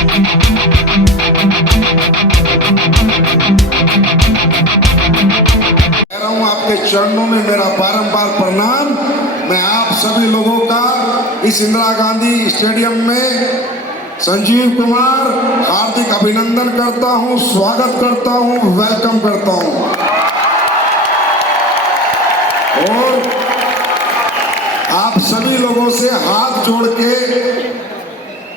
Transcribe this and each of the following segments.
कह रहा हूं आपके चरणों में मेरा बारंबार प्रणाम। मैं आप सभी लोगों का इस इंदिरा गांधी स्टेडियम में संजीव कुमार हार्दिक अभिनंदन करता हूं, स्वागत करता हूं, वेलकम करता हूं और आप सभी लोगों से हाथ जोड़ के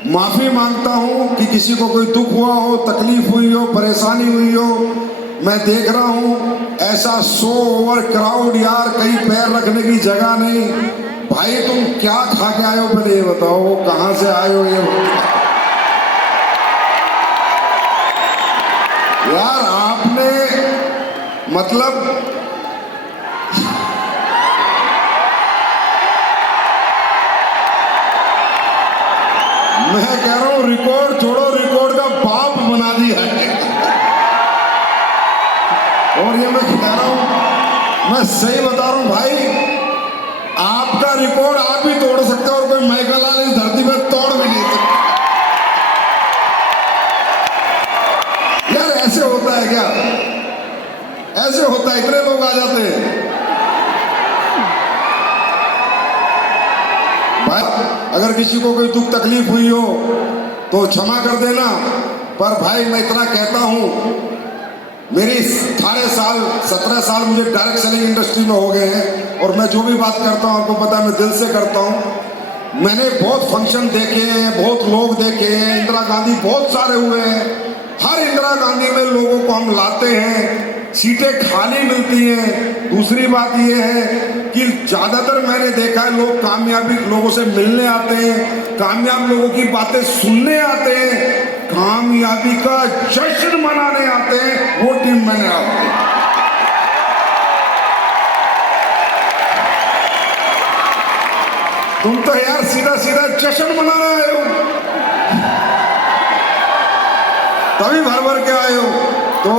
माफी मांगता हूं कि किसी को कोई दुख हुआ हो, तकलीफ हुई हो, परेशानी हुई हो। मैं देख रहा हूं ऐसा 100 ओवर क्राउड, यार कहीं पैर रखने की जगह नहीं। भाई तुम क्या खा के आए हो, पहले ये बताओ, कहां से आए हो? ये यार आपने मतलब मैं कह रहा हूं रिकॉर्ड छोड़ो, रिकॉर्ड का बाप बना दिया है। और ये मैं कह रहा हूं, मैं सही बता रहा हूं भाई, आपका रिकॉर्ड आप भी तोड़ सकते हो और कोई माइकल लाल इस धरती पर तोड़ भी नहीं सकता। यार ऐसे होता है क्या? ऐसे होता है, इतने लोग आ जाते हैं भाई। अगर किसी को कोई दुख तकलीफ हुई हो तो क्षमा कर देना, पर भाई मैं इतना कहता हूं, मेरी 18 साल 17 साल मुझे डायरेक्ट सेलिंग इंडस्ट्री में हो गए हैं और मैं जो भी बात करता हूं आपको पता है, मैं दिल से करता हूं। मैंने बहुत फंक्शन देखे हैं, बहुत लोग देखे हैं, इंदिरा गांधी बहुत सारे हुए हैं। हर इंदिरा गांधी में लोगों को हम लाते हैं, सीटें खाली मिलती हैं। दूसरी बात यह है कि ज्यादातर मैंने देखा है लोग कामयाबी लोगों से मिलने आते हैं, कामयाब लोगों की बातें सुनने आते हैं, कामयाबी का जश्न मनाने आते हैं। वो टीम मैंने आती है। तुम तो यार सीधा सीधा जश्न मनाने आए हो, तभी भर भर के आए हो। तो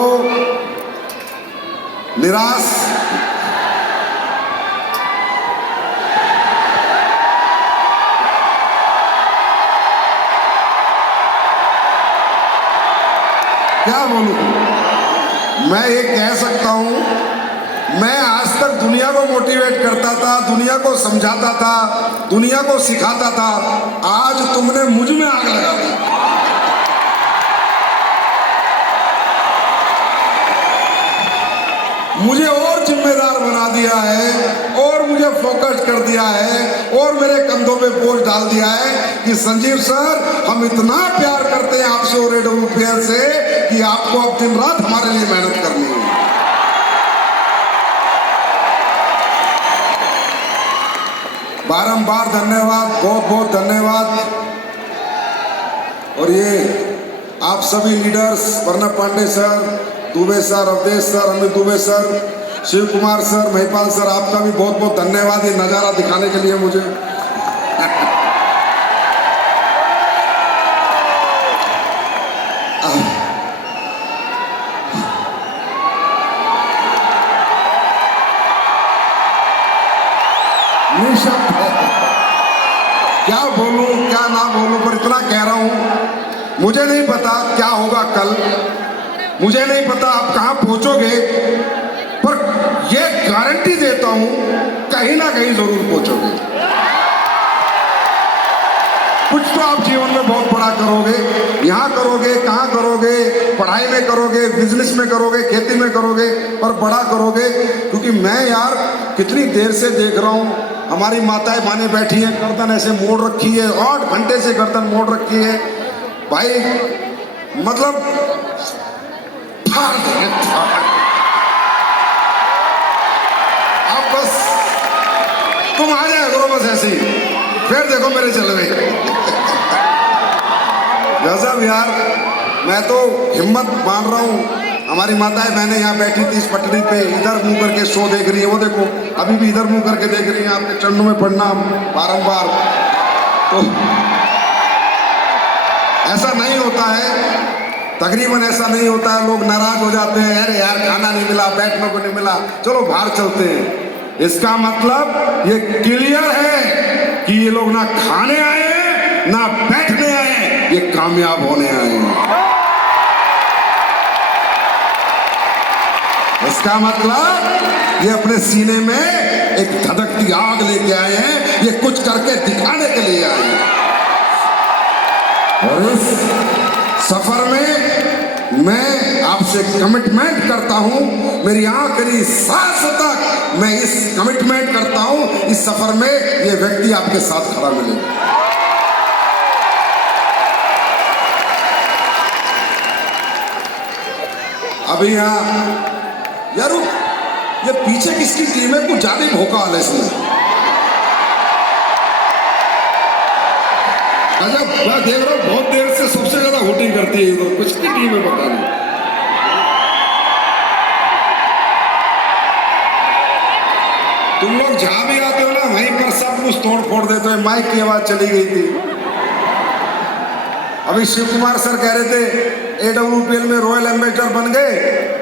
निराश क्या बोलूं? मैं ये कह सकता हूं, मैं आज तक दुनिया को मोटिवेट करता था, दुनिया को समझाता था, दुनिया को सिखाता था। आज तुमने मुझ में आग लगा दी। मुझे और जिम्मेदार बना दिया है और मुझे फोकस कर दिया है और मेरे कंधों पे बोझ डाल दिया है कि संजीव सर, हम इतना प्यार करते हैं आपसे और रेडियो से कि आपको अब दिन रात हमारे लिए मेहनत करनी है। बारंबार धन्यवाद, बहुत बहुत धन्यवाद। और ये आप सभी leaders, Pranab Pandey sir, Dubey sir, Awadhesh sir, Amit Dubey sir, Shiv Kumar sir, Mahipal sir, आपका भी बहुत बहुत धन्यवाद ये नज़ारा दिखाने के लिए मुझे। निशब्द क्या बोलूं क्या ना बोलूं, पर इतना कह रहा हूं, मुझे नहीं पता क्या होगा कल, मुझे नहीं पता आप कहां पहुंचोगे, पर यह गारंटी देता हूं कहीं ना कहीं जरूर पहुंचोगे। कुछ तो आप जीवन में बहुत बड़ा करोगे। यहां करोगे, कहां करोगे, पढ़ाई में करोगे, बिजनेस में करोगे, खेती में करोगे, पर बड़ा करोगे। क्योंकि मैं यार कितनी देर से देख रहा हूं, हमारी माताएं बहनें बैठी हैं, गर्दन ऐसे मोड़ रखी है, 8 घंटे से गर्दन मोड़ रखी है भाई, मतलब अब बस तुम आ जाए करो बस ऐसे ही, फिर देखो मेरे जलवे। गजब यार, मैं तो हिम्मत मान रहा हूँ। हमारी माताएं बहनें यहाँ बैठी थी इस पटरी पे, इधर मुंह करके शो देख रही है, वो देखो अभी भी इधर मुंह करके देख रही है। आपके चरणों में प्रणाम बारंबार। तो ऐसा नहीं होता है, तकरीबन ऐसा नहीं होता है। लोग नाराज हो जाते हैं, अरे यार खाना नहीं मिला, बैठने को नहीं मिला, चलो बाहर चलते हैं। इसका मतलब ये क्लियर है कि ये लोग ना खाने आए हैं ना बैठने आए हैं, ये कामयाब होने आए हैं। इसका मतलब ये अपने सीने में एक धधकती आग लेके आए हैं, ये कुछ करके दिखाने के लिए आए हैं। और इस सफर में मैं आपसे कमिटमेंट करता हूं, मेरी आखिरी सांस तक मैं इस कमिटमेंट करता हूं, इस सफर में ये व्यक्ति आपके साथ खड़ा मिलेगा। अभी यहां यार ये पीछे किसकी टीम है? कुछ ज्यादा भोका हाल है इसमें। अच्छा मैं देख रहा हूं बहुत देर से सबसे ज्यादा वोटिंग करती है इधर, कुछ की टीम है पता नहीं। तुम लोग जहां भी आते हो ना वहीं पर सब कुछ तोड़ फोड़ देते हो। माइक की आवाज चली गई थी। अभी शिव कुमार सर कह रहे थे AWPL में रॉयल एम्बेसडर बन गए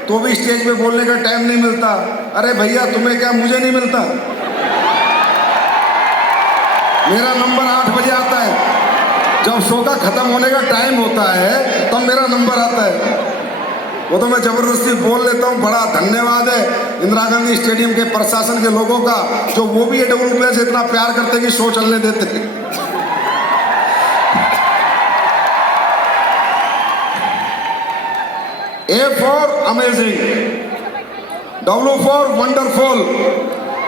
तो भी स्टेज पे बोलने का टाइम नहीं मिलता। अरे भैया तुम्हें क्या, मुझे नहीं मिलता? मेरा नंबर 8 बजे आता है, जब शो का खत्म होने का टाइम होता है तब मेरा नंबर आता है। वो तो मैं जबरदस्ती बोल लेता हूँ। बड़ा धन्यवाद है इंदिरा गांधी स्टेडियम के प्रशासन के लोगों का, जो वो भी AWPL से इतना प्यार करते कि शो चलने देते। A for amazing, W for wonderful,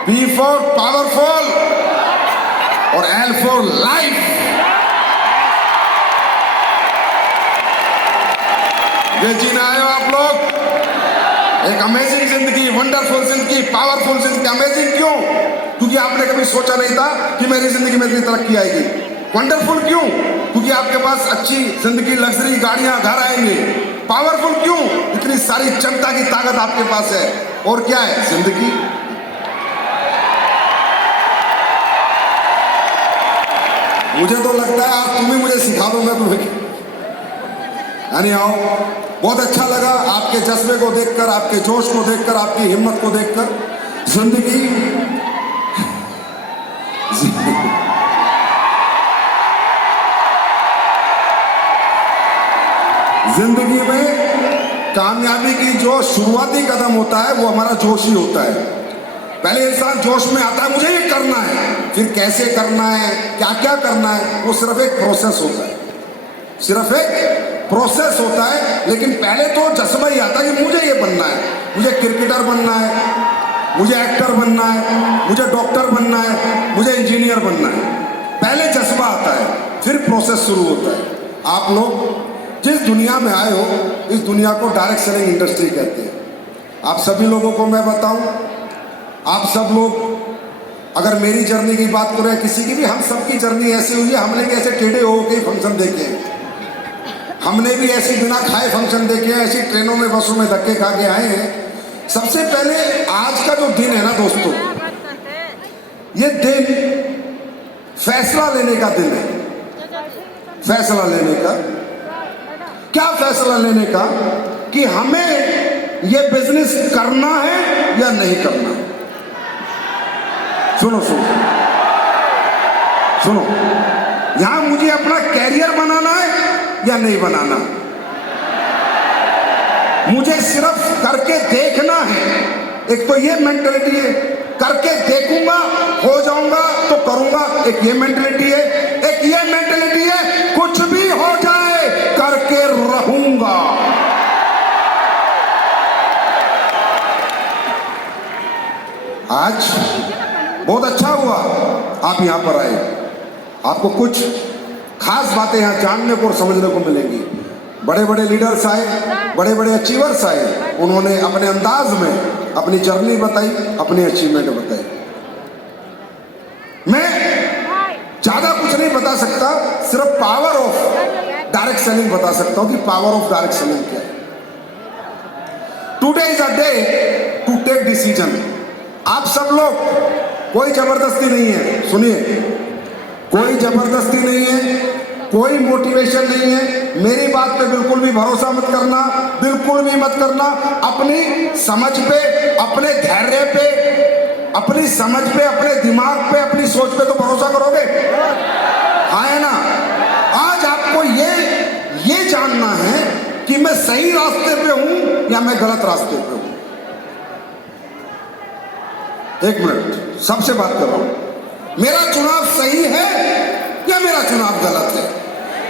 B for powerful और L for life। ये जीना आए हो आप लोग, एक अमेजिंग जिंदगी, वंडरफुल जिंदगी, पावरफुल जिंदगी। अमेजिंग क्यों? क्योंकि आपने कभी सोचा नहीं था कि मेरी जिंदगी में इतनी तरक्की आएगी। वंडरफुल क्यों? क्योंकि आपके पास अच्छी जिंदगी, लग्जरी गाड़ियां, घर आएंगे। पावरफुल क्यों? इतनी सारी जनता की ताकत आपके पास है। और क्या है? जिंदगी। मुझे तो लगता है आज तुम ही मुझे सिखा दो, मैं तुम्हें। यानी आओ, बहुत अच्छा लगा आपके जज्बे को देखकर, आपके जोश को देखकर, आपकी हिम्मत को देखकर। जिंदगी में कामयाबी की जो शुरुआती कदम होता है वो हमारा जोश ही होता है। पहले इंसान जोश में आता है मुझे ये करना है, फिर कैसे करना है, क्या क्या करना है, वो सिर्फ एक प्रोसेस होता है, सिर्फ एक प्रोसेस होता है। लेकिन पहले तो जज्बा ही आता है कि मुझे ये बनना है, मुझे क्रिकेटर बनना है, मुझे एक्टर बनना है, मुझे डॉक्टर बनना है, मुझे इंजीनियर बनना है। पहले जज्बा आता है, फिर प्रोसेस शुरू होता है। आप लोग जिस दुनिया में आए हो, इस दुनिया को डायरेक्ट सेलिंग इंडस्ट्री कहते हैं। आप सभी लोगों को मैं बताऊं, आप सब लोग अगर मेरी जर्नी की बात करें, किसी की भी, हम सबकी जर्नी ऐसी हुई है। हमने भी ऐसे टेढ़े हो के फंक्शन देखे हैं, हमने भी ऐसे बिना खाए फंक्शन देखे हैं, ऐसी ट्रेनों में, बसों में धक्के खा के आए हैं। सबसे पहले आज का जो दिन है ना दोस्तों, ये दिन फैसला लेने का दिन है। फैसला लेने का, क्या फैसला लेने का कि हमें ये बिजनेस करना है या नहीं करना। सुनो सुनो सुनो, यहां मुझे अपना कैरियर बनाना है या नहीं बनाना। मुझे सिर्फ करके देखना है। एक तो ये मेंटलिटी है, करके देखूंगा, हो जाऊंगा तो करूंगा, एक ये मेंटलिटी है। एक ये मेंटलिटी है, कुछ भी हो जाए करके रहूंगा। आज बहुत अच्छा हुआ आप यहां पर आए। आपको कुछ खास बातें यहां जानने को और समझने को मिलेंगी। बड़े बड़े लीडर्स आए, बड़े बड़े अचीवर्स आए, उन्होंने अपने अंदाज में अपनी जर्नी बताई, अपनी अचीवमेंट बताई। मैं ज्यादा कुछ नहीं बता सकता, सिर्फ पावर ऑफ डायरेक्ट सेलिंग बता सकता हूं कि पावर ऑफ डायरेक्ट सेलिंग क्या है। Today is a day to take decision. आप सब लोग, कोई जबरदस्ती नहीं है, सुनिए, कोई जबरदस्ती नहीं है, कोई मोटिवेशन नहीं है। मेरी बात पे बिल्कुल भी भरोसा मत करना, बिल्कुल भी मत करना। अपनी समझ पे, अपने धैर्य पे, अपनी समझ पे, अपने दिमाग पे, अपनी सोच पे तो भरोसा करोगे, हाँ है ना। आज आपको ये कि मैं सही रास्ते पे हूं या मैं गलत रास्ते पे हूं। एक मिनट, सबसे बात कर रहा हूं, मेरा चुनाव सही है या मेरा चुनाव गलत है?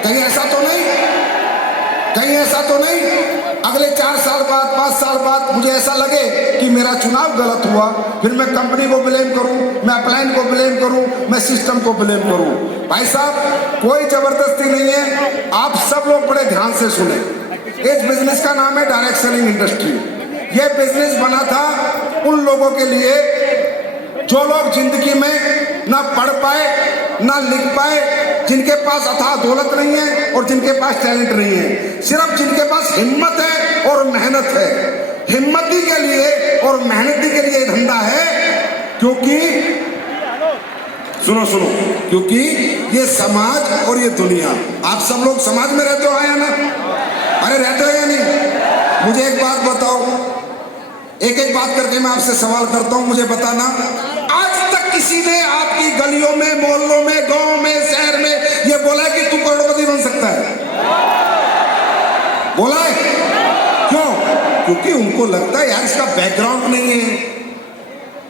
कहीं ऐसा तो नहीं, कहीं ऐसा तो नहीं अगले 4 साल बाद 5 साल बाद मुझे ऐसा लगे कि मेरा चुनाव गलत हुआ, फिर मैं कंपनी को ब्लेम करूं, मैं अपलाइन को ब्लेम करूं, मैं सिस्टम को ब्लेम करूं? भाई साहब, कोई जबरदस्ती नहीं है, आप सब लोग बड़े ध्यान से सुने। इस बिजनेस का नाम है डायरेक्ट सेलिंग इंडस्ट्री। यह बिजनेस बना था उन लोगों के लिए जो लोग जिंदगी में ना पढ़ पाए ना लिख पाए, जिनके पास अथाह दौलत नहीं है और जिनके पास टैलेंट नहीं है, सिर्फ जिनके पास हिम्मत है और मेहनत है। हिम्मती के लिए और मेहनती के लिए धंधा है, क्योंकि सुनो सुनो, क्योंकि ये समाज और ये दुनिया, आप सब लोग समाज में रहते हो या ना? अरे रहते हो या नहीं? मुझे एक बात बताओ, एक एक बात करके मैं आपसे सवाल करता हूं, मुझे बताना, आज तक किसी ने आपकी गलियों में, मोहल्लों में, गांव में, शहर में ये बोला है कि तू करोड़पति बन सकता है? बोला है? क्यों? क्योंकि उनको लगता है यार इसका बैकग्राउंड नहीं है,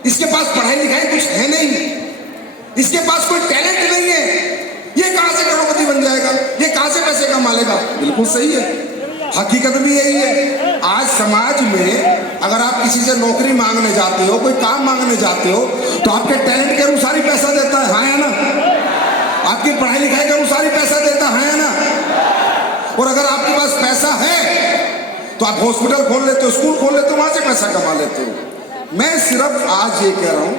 इसके पास पढ़ाई लिखाई कुछ है नहीं, इसके पास कोई टैलेंट नहीं है, ये कहां से करोड़पति बन जाएगा, ये कहां से पैसे कमा लेगा? बिल्कुल सही है, हकीकत भी यही है। आज समाज में अगर आप किसी से नौकरी मांगने जाते हो, कोई काम मांगने जाते हो, तो आपके टैलेंट के अनुसार ही पैसा देता है, हाँ या ना? आपकी पढ़ाई लिखाई के अनुसार ही पैसा देता है, हाँ या ना? और अगर आपके पास पैसा है तो आप हॉस्पिटल खोल लेते हो, स्कूल खोल लेते हो, वहां से पैसा कमा लेते हो। मैं सिर्फ आज ये कह रहा हूं,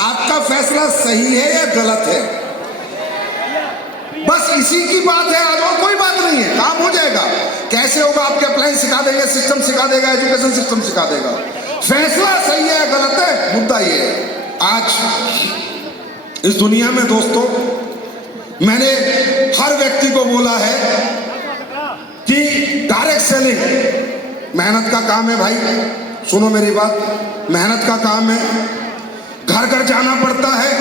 आपका फैसला सही है या गलत है, बस इसी की बात है, आज और कोई बात नहीं है, काम हो जाएगा। कैसे होगा? आपके अप्लाइन सिखा देंगे, सिस्टम सिखा देगा, एजुकेशन सिस्टम सिखा देगा। फैसला सही है या गलत है, मुद्दा ये है। आज इस दुनिया में दोस्तों, मैंने हर व्यक्ति को बोला है कि डायरेक्ट सेलिंग मेहनत का काम है। भाई सुनो मेरी बात, मेहनत का काम है, घर घर जाना पड़ता है,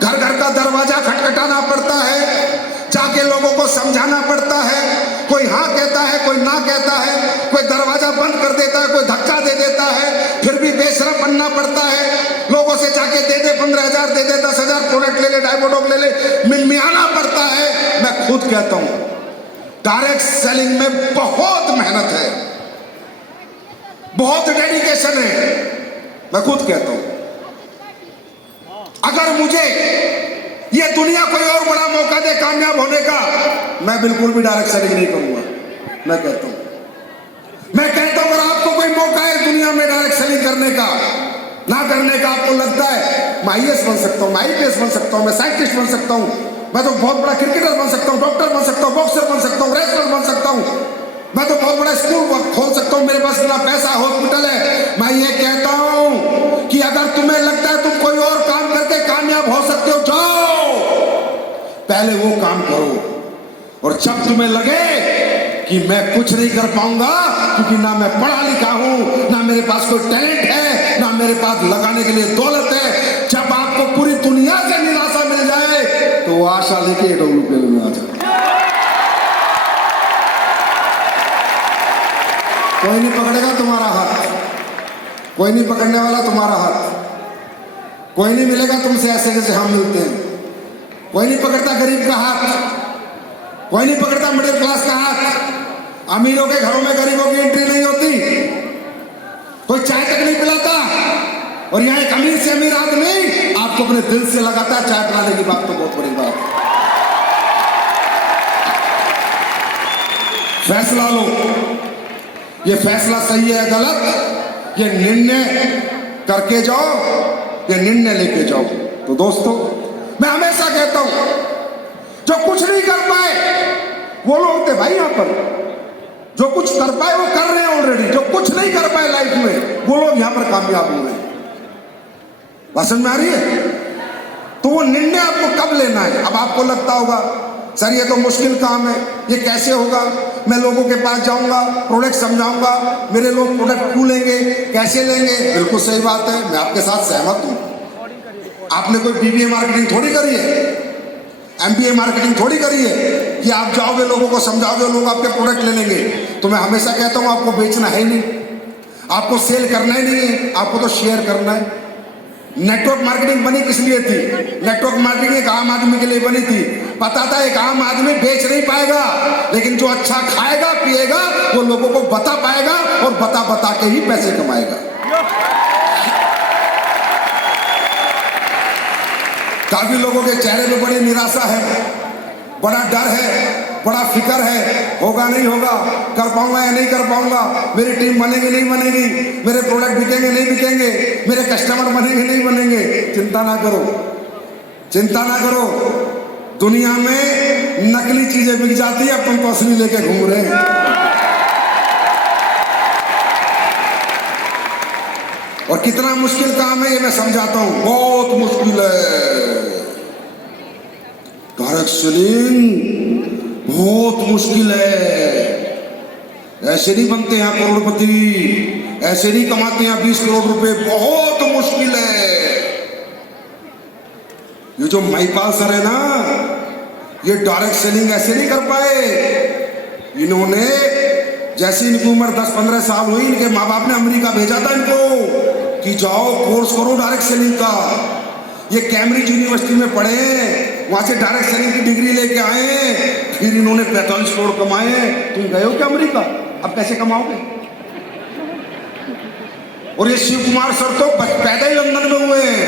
घर घर का दरवाजा खटखटाना पड़ता है, जाके लोगों को समझाना पड़ता है, कोई हाँ कहता है, कोई ना कहता है, कोई दरवाजा बंद कर देता है, कोई धक्का दे देता है, फिर भी बेशरम बनना पड़ता है, लोगों से जाके दे दे 15,000, दे दे 10,000, प्रोडक्ट ले ले, डायबोडोक ले ले, मिमियाना पड़ता है। मैं खुद कहता हूं डायरेक्ट सेलिंग में बहुत मेहनत है, बहुत डेडिकेशन है, मैं खुद कहता हूं। अगर मुझे ये दुनिया कोई और बड़ा मौका दे कामयाब होने का, मैं बिल्कुल भी डायरेक्ट सेलिंग नहीं करूंगा। मैं कहता हूं अगर आपको कोई मौका है दुनिया में डायरेक्ट सेलिंग करने का, ना करने का, आपको लगता है मैं IAS बन सकता हूं, मैं IPS बन सकता हूं, मैं साइंटिस्ट बन सकता हूं, मैं तो बहुत बड़ा क्रिकेटर बन सकता हूं, डॉक्टर बन सकता हूं, बॉक्सर बन सकता हूं, रेसलर बन सकता हूं, मैं तो बहुत बड़ा स्कूल खोल सकता हूं, मेरे पास इतना पैसा, हॉस्पिटल है, मैं ये कहता हूं कि अगर तुम्हें लगता है तुम कोई और काम करके कामयाब हो सकते हो, जाओ पहले वो काम करो। और जब तुम्हें लगे कि मैं कुछ नहीं कर पाऊंगा क्योंकि ना मैं पढ़ा लिखा हूं, ना मेरे पास कोई टैलेंट है, ना मेरे पास लगाने के लिए दौलत है, जब आपको पूरी दुनिया से निराशा मिल जाए तो वो आशा लेके WPL में आ जाए। कोई नहीं पकड़ेगा तुम्हारा हाथ, कोई नहीं पकड़ने वाला तुम्हारा हाथ, कोई नहीं मिलेगा तुमसे ऐसे जैसे हम मिलते हैं, कोई नहीं पकड़ता गरीब का हाथ, कोई नहीं पकड़ता मिडिल क्लास का हाथ। अमीरों के घरों में गरीबों की एंट्री नहीं होती, कोई चाय तक नहीं पिलाता, और यहाँ एक अमीर से अमीर आदमी आपको अपने दिल से लगाता है चाय पिलाने की बात, तो बहुत बड़ी बात है। फैसला लो, ये फैसला सही है गलत, ये निर्णय करके जाओ, ये निर्णय लेके जाओ। तो दोस्तों मैं हमेशा कहता हूं जो कुछ नहीं कर पाए वो लोग होते भाई, यहां पर जो कुछ कर पाए वो कर रहे हैं ऑलरेडी, जो कुछ नहीं कर पाए लाइफ में वो लोग यहां पर कामयाब हो रहे हैं। समझ में आ रही है? तो वो निर्णय आपको कब लेना है। अब आपको लगता होगा सर ये तो मुश्किल काम है, ये कैसे होगा, मैं लोगों के पास जाऊंगा, प्रोडक्ट समझाऊंगा, मेरे लोग प्रोडक्ट क्यों लेंगे, कैसे लेंगे। बिल्कुल सही बात है, मैं आपके साथ सहमत हूं। आपने कोई BBA मार्केटिंग थोड़ी करी है, MBA मार्केटिंग थोड़ी करी है, कि आप जाओगे लोगों को समझाओगे, लोग आपके प्रोडक्ट ले लेंगे। तो मैं हमेशा कहता हूं आपको बेचना है नहीं, आपको सेल करना ही नहीं है, आपको तो शेयर करना है। नेटवर्क मार्केटिंग बनी किस लिए थी? नेटवर्क मार्केटिंग एक आम आदमी के लिए बनी थी। पता था एक आम आदमी बेच नहीं पाएगा, लेकिन जो अच्छा खाएगा पिएगा वो लोगों को बता पाएगा और बता बता के ही पैसे कमाएगा। काफी लोगों के चेहरे पे बड़ी निराशा है, बड़ा डर है, बड़ा फिक्र है, होगा नहीं होगा, कर पाऊंगा या नहीं कर पाऊंगा, मेरी टीम बनेगी नहीं बनेगी, मेरे प्रोडक्ट बिकेंगे नहीं बिकेंगे, मेरे कस्टमर बनेंगे नहीं बनेंगे। चिंता ना करो, चिंता ना करो, दुनिया में नकली चीजें बिक जाती है, अब तुम तो असली लेके घूम रहे हैं। और कितना मुश्किल काम है ये मैं समझाता हूं, बहुत मुश्किल है। डायरेक्ट सेलिंग बहुत मुश्किल है। ऐसे नहीं बनते हैं करोड़पति, ऐसे नहीं कमाते हैं 20 करोड़ रुपए, बहुत मुश्किल है। ये जो महिपाल सर है ना, ये डायरेक्ट सेलिंग ऐसे नहीं कर पाए। इन्होंने जैसे इनकी उम्र 10-15 साल हुई, इनके माँ बाप ने अमेरिका भेजा था इनको कि जाओ कोर्स करो डायरेक्ट सेलिंग का। ये कैम्ब्रिज यूनिवर्सिटी में पढ़े, वहां से डायरेक्ट सेलिंग की डिग्री लेके आए, फिर इन्होंने 45 करोड़ कमाए। तुम गए हो क्या अमेरिका? अब कैसे कमाओगे? और ये शिव कुमार सर तो पैदा ही लंदन में हुए हैं,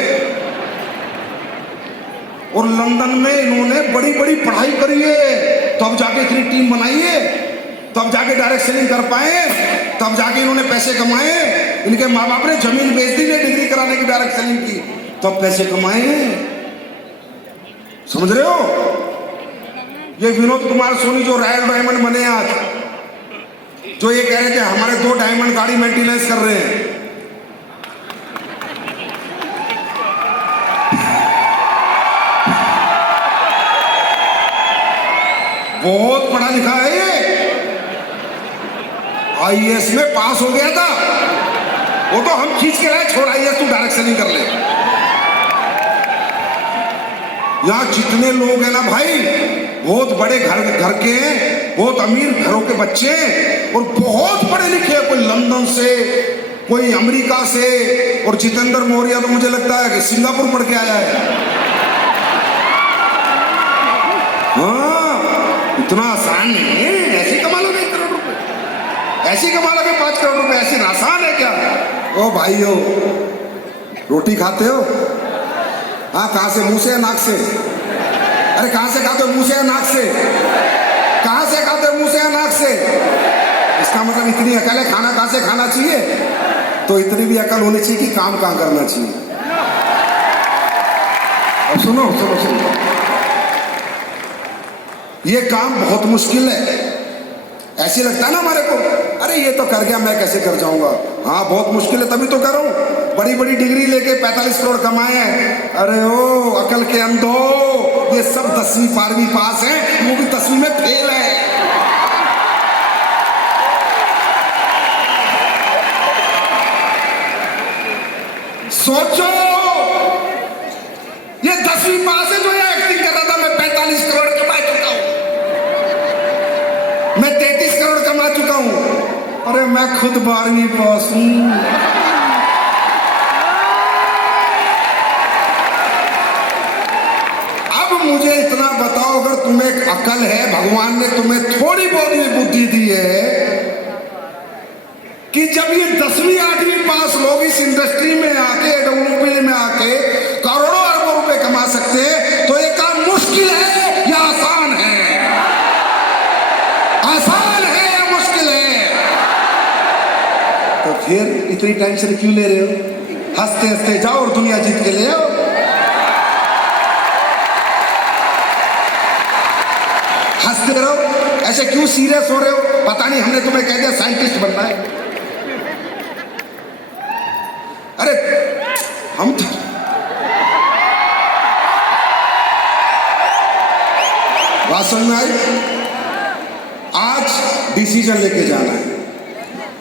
और लंदन में इन्होंने बड़ी बड़ी पढ़ाई करी है, तब जाके इतनी टीम बनाई है, तब जाके डायरेक्ट सेलिंग कर पाए, तब जाके इन्होंने पैसे कमाए। इनके माँ बाप ने जमीन बेच दी डिग्री कराने की डायरेक्ट सेलिंग की, तब पैसे कमाए। समझ रहे हो? ये विनोद कुमार सोनी जो रॉयल डायमंड बने आज, जो ये कह रहे थे हमारे 2 डायमंड गाड़ी मेंटेनेंस कर रहे हैं, बहुत पढ़ा लिखा है ये, आईएएस में पास हो गया था। वो तो हम खींच के लाए, छोड़ आईएएस तू डायरेक्ट सेलिंग कर ले। यहां जितने लोग हैं ना भाई, बहुत बड़े घर के हैं, बहुत अमीर घरों के बच्चे हैं, और बहुत पढ़े लिखे हैं, कोई लंदन से, कोई अमेरिका से, और जितेंद्र मौर्य तो मुझे लगता है कि सिंगापुर पढ़ के आया है। हाँ, इतना आसान नहीं है। ऐसे कमा लोगे 1 करोड़ रुपए, ऐसे कमा लोगे 5 करोड़ रुपए, ऐसे आसान है क्या? ओ भाइयों, रोटी खाते हो? हाँ, कहां से? मुंह से या नाक से? अरे कहां से खाते हो? मुंह से या नाक से? कहां से खाते हो? मुंह से या नाक से? इसका मतलब इतनी अकल है, खाना कहां से खाना चाहिए, तो इतनी भी अकल होनी चाहिए कि काम कहां करना चाहिए। अब सुनो सुनो सुनो, ये काम बहुत मुश्किल है। ऐसे लगता है ना हमारे को, अरे ये तो कर गया, मैं कैसे कर जाऊंगा। हाँ, बहुत मुश्किल है, तभी तो कर रहा हूं। बड़ी बड़ी डिग्री लेके 45 करोड़ कमाए हैं। अरे ओ अकल के अंधो, ये सब 10वीं 12वीं पास है, वो भी 10वीं में फेल है। सोचो, ये 10वीं पास है जो ये एक्टिंग कर रहा था, मैं 45 करोड़ कमा चुका हूं, मैं 33 करोड़ कमा चुका हूं। अरे मैं खुद 12वीं पास हूं। अब मुझे इतना बताओ, अगर तुम्हें अकल है, भगवान ने तुम्हें थोड़ी बहुत भी बुद्धि दी है कि जब ये 10वीं 8वीं पास लोग इस इंडस्ट्री में आके, डेवलपमेंट में आके करोड़ों अरबों रुपए कमा सकते हैं, तो ये काम मुश्किल है या आसान है? आसान है या मुश्किल है? तो फिर इतनी टेंशन क्यों ले रहे हो? हंसते हंसते जाओ और दुनिया जीत के ले आओ। हंसते रहो, ऐसे क्यों सीरियस हो रहे हो? पता नहीं हमने तुम्हें कह दिया साइंटिस्ट बनना है। अरे हम तो बात समझ में आई? आज डिसीजन लेके जाना है।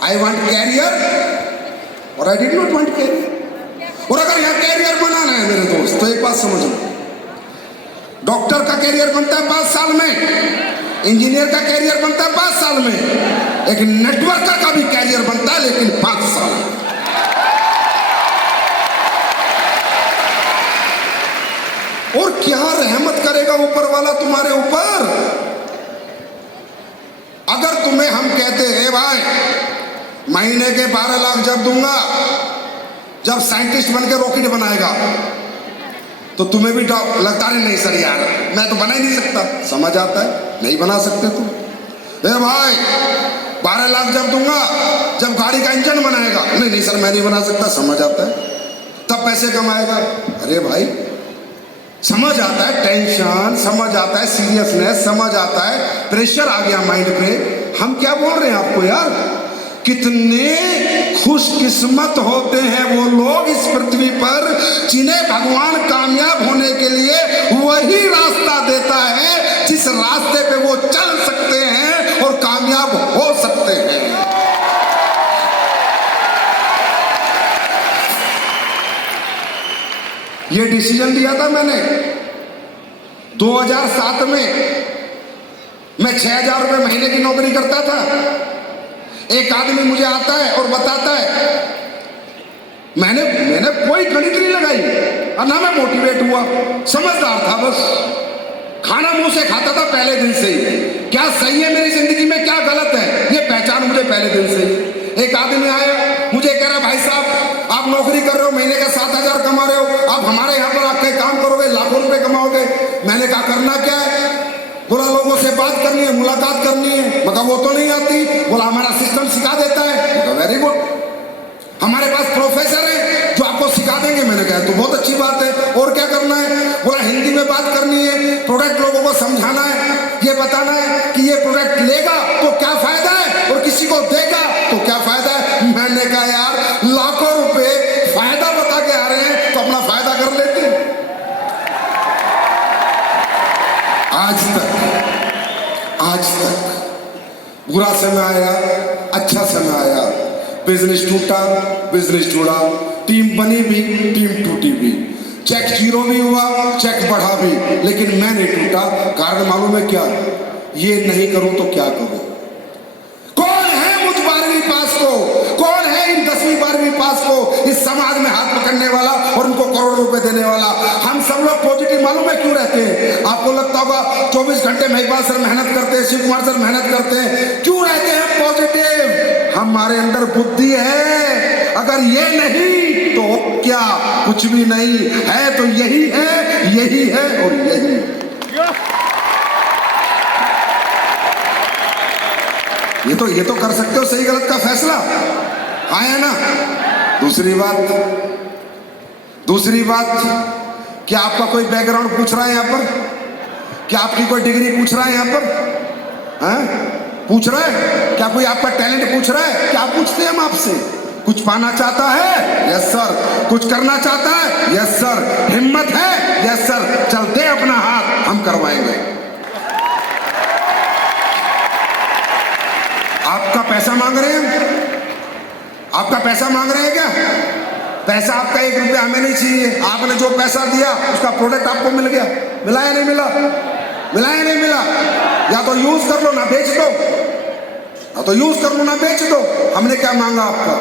आई वांट कैरियर और I did not want career. और अगर यहां कैरियर बनाना है मेरे दोस्त, तो एक बात समझ लो, डॉक्टर का कैरियर बनता है 5 साल में, इंजीनियर का कैरियर बनता है 5 साल में, एक नेटवर्कर का भी कैरियर बनता है लेकिन 5 साल में। और क्या रहमत करेगा ऊपर वाला तुम्हारे ऊपर। अगर तुम्हें हम कहते हैं भाई महीने के 12 लाख जब दूंगा, जब साइंटिस्ट बनकर रॉकेट बनाएगा, तो तुम्हें भी लगता है नहीं सर यार मैं तो बना ही नहीं सकता। समझ आता है नहीं बना सकते तुम। ए भाई 12 लाख जब दूंगा, जब गाड़ी का इंजन बनाएगा, नहीं नहीं सर मैं नहीं बना सकता। समझ आता है तब पैसे कमाएगा। अरे भाई समझ आता है टेंशन, समझ आता है सीरियसनेस, समझ आता है प्रेशर आ गया माइंड पे। हम क्या बोल रहे हैं आपको यार, कितने खुशकिस्मत होते हैं वो लोग इस पृथ्वी पर जिन्हें भगवान कामयाब होने के लिए वही रास्ता देता है जिस रास्ते पे वो चल सकते हैं और कामयाब हो सकते हैं। ये डिसीजन लिया था मैंने 2007 में। मैं 6,000 रुपये महीने की नौकरी करता था। एक आदमी मुझे आता है और बताता है, मैंने कोई गणित नहीं लगाई और ना मैं मोटिवेट हुआ, समझदार था बस, खाना मुंह से खाता था पहले दिन से ही। क्या सही है मेरी जिंदगी में, क्या गलत है, ये पहचान मुझे पहले दिन से ही। एक आदमी आया मुझे कह रहा भाई साहब आप नौकरी कर रहे हो, महीने का 7,000 कमा रहे हो, आप हमारे यहाँ पर आके काम करोगे, लाखों रुपए कमाओगे। मैंने कहा करना क्या है? बोला लोगों से बात करनी है, मुलाकात करनी है। मगर वो तो नहीं आती। बोला हमारा सिस्टम सिखा देता है। वेरी गुड, हमारे पास प्रोफेसर है जो आपको सिखा देंगे। मैंने कहा तो बहुत अच्छी बात है, और क्या करना है? बोला हिंदी में बात करनी है, प्रोडक्ट लोगों को समझाना है, ये बताना है कि ये प्रोडक्ट लेगा तो क्या फायदा है और किसी को देगा तो क्या फायदा है। मैंने कहा यार लाखों रुपए फायदा बता के आ रहे हैं तो अपना फायदा कर लेते हैं। आज तक बुरा समय आया, अच्छा समय आया, बिजनेस टूटा, बिजनेस जुड़ा, टीम बनी भी, टीम टूटी भी, चेक जीरो भी हुआ, चेक बढ़ा भी, लेकिन मैं नहीं टूटा। कारण मालूम है क्या? ये नहीं करूं तो क्या करूं? कौन है मुझ 12वीं पास को, कौन है इन 10वीं 12वीं पास को इस समाज में हाथ पकड़ने वाला और उनको करोड़ों रुपए देने वाला? हम सब लोग पॉजिटिव मालूम है क्यों रहते हैं? आपको लगता होगा 24 घंटे महिपाल सर मेहनत करते हैं, शिव कुमार सर मेहनत करते हैं, क्यों रहते हैं पॉजिटिव? हमारे अंदर बुद्धि है। अगर ये नहीं तो क्या? कुछ भी नहीं है तो यही है, यही है और यही। ये तो कर सकते हो सही गलत का फैसला, आया ना? दूसरी बात, क्या आपका कोई बैकग्राउंड पूछ रहा है यहाँ पर? क्या आपकी कोई डिग्री पूछ रहा है यहाँ पर? पूछ रहा है? क्या कोई आपका टैलेंट पूछ रहा है? क्या पूछते हैं हम आपसे? कुछ पाना चाहता है? Yes sir. कुछ करना चाहता है? Yes sir. हिम्मत है? Yes sir. चलते अपना हाथ, हम करवाएंगे। आपका पैसा मांग रहे हैं? आपका पैसा मांग रहे हैं क्या? पैसा आपका 1 रुपया हमें नहीं चाहिए। आपने जो पैसा दिया उसका प्रोडक्ट आपको मिल गया। मिला या नहीं मिला? मिला या नहीं मिला? या तो यूज कर लो ना बेच दो, या तो यूज कर लो ना बेच दो। हमने क्या मांगा आपका?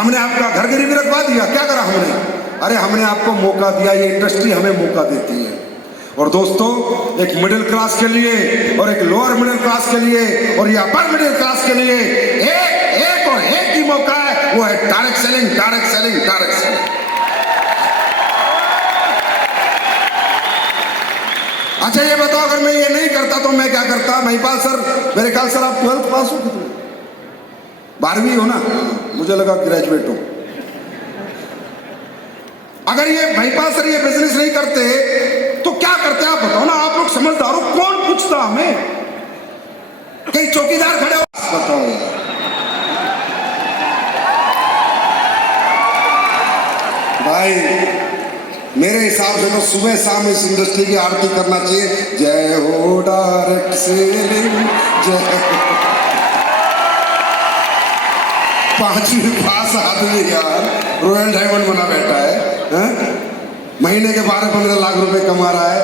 हमने आपका घर गिरवी रखवा दिया? क्या करा हमने? अरे हमने आपको मौका दिया, ये इंडस्ट्री हमें मौका देती है। और दोस्तों, एक मिडिल क्लास के लिए और एक लोअर मिडिल क्लास के लिए और ये अपर मिडिल क्लास के लिए एक ही मौका है, वो है direct selling, direct selling, direct selling. अच्छा ये बताओ, अगर मैं ये नहीं करता तो मैं क्या करता? महिपाल सर, मेरे ख्याल सर आप 12th पास हो कितने? 12वीं हो ना? मुझे लगा ग्रेजुएट हो। अगर ये महिपाल सर ये बिजनेस नहीं करते तो क्या करते आप बताओ ना? आप लोग समझदार हो, कौन पूछता हमें? कहीं चौकीदार खड़े हो? बताओ। भाई मेरे हिसाब से तो सुबह शाम इस इंडस्ट्री की आरती करना चाहिए। जय हो डायरेक्ट सेलिंग, जय। 5वीं पास आदमी यार रॉयल डायमंड बना बैठा है, महीने के 12-15 लाख रुपए कमा रहा है।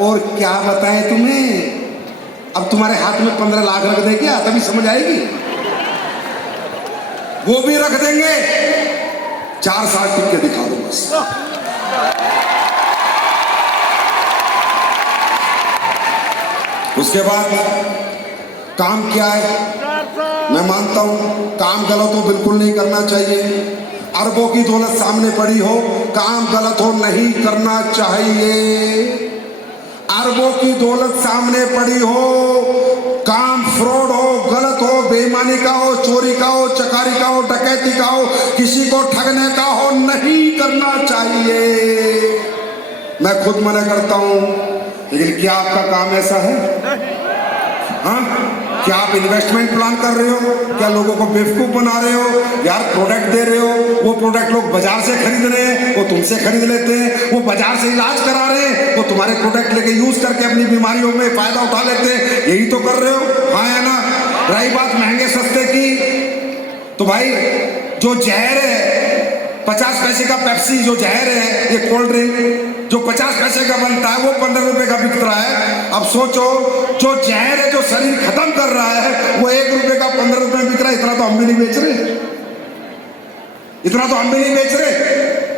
और क्या बताएं तुम्हें, अब तुम्हारे हाथ में 15 लाख रख दे क्या, तभी समझ आएगी। वो भी रख देंगे, 4 साल टिक के दिखा दो बस। उसके बाद काम क्या है? मैं मानता हूं काम गलत हो बिल्कुल नहीं करना चाहिए। अरबों की दौलत सामने पड़ी हो, काम गलत हो नहीं करना चाहिए। अरबों की दौलत सामने पड़ी हो, काम फ्रॉड हो, गलत हो, बेईमानी का हो, चोरी का हो, चकारी का हो, डकैती का हो, किसी को ठगने का हो, नहीं करना चाहिए। मैं खुद मना करता हूं, लेकिन क्या आपका काम ऐसा है? हाँ, क्या आप इन्वेस्टमेंट प्लान कर रहे हो? क्या लोगों को बेवकूफ बना रहे हो? यार प्रोडक्ट दे रहे हो, वो प्रोडक्ट लोग बाजार से खरीद रहे हैं, वो तुमसे खरीद लेते हैं। वो बाजार से इलाज करा रहे हैं, वो तुम्हारे प्रोडक्ट लेके यूज करके अपनी बीमारियों में फायदा उठा लेते हैं। यही तो कर रहे हो, हाँ है ना? रही बात महंगे सस्ते की, तो भाई जो जहर है 50 पैसे का पेप्सी, जो जहर है ये कोल्ड ड्रिंक जो 50 पैसे का बनता है वो 15 रुपए का बिक रहा है। अब सोचो, जो जहर है जो शरीर खत्म कर रहा है वो 1 रुपए का 15 रुपए में बिक रहा है। इतना तो हम भी नहीं बेच रहे, इतना तो हम भी नहीं बेच रहे।